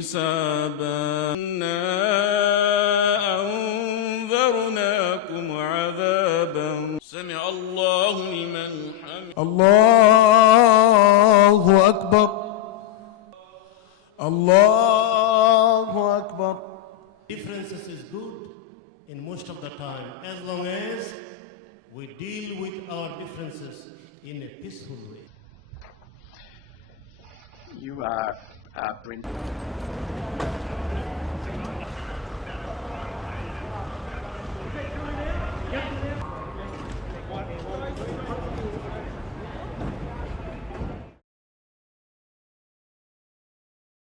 حسابا أنذرناكم عذابا سمع الله لمن حمده الله أكبر الله أكبر. Differences is good in most of the time, as long as we deal with our differences in a peaceful way. You are brilliant. Yep.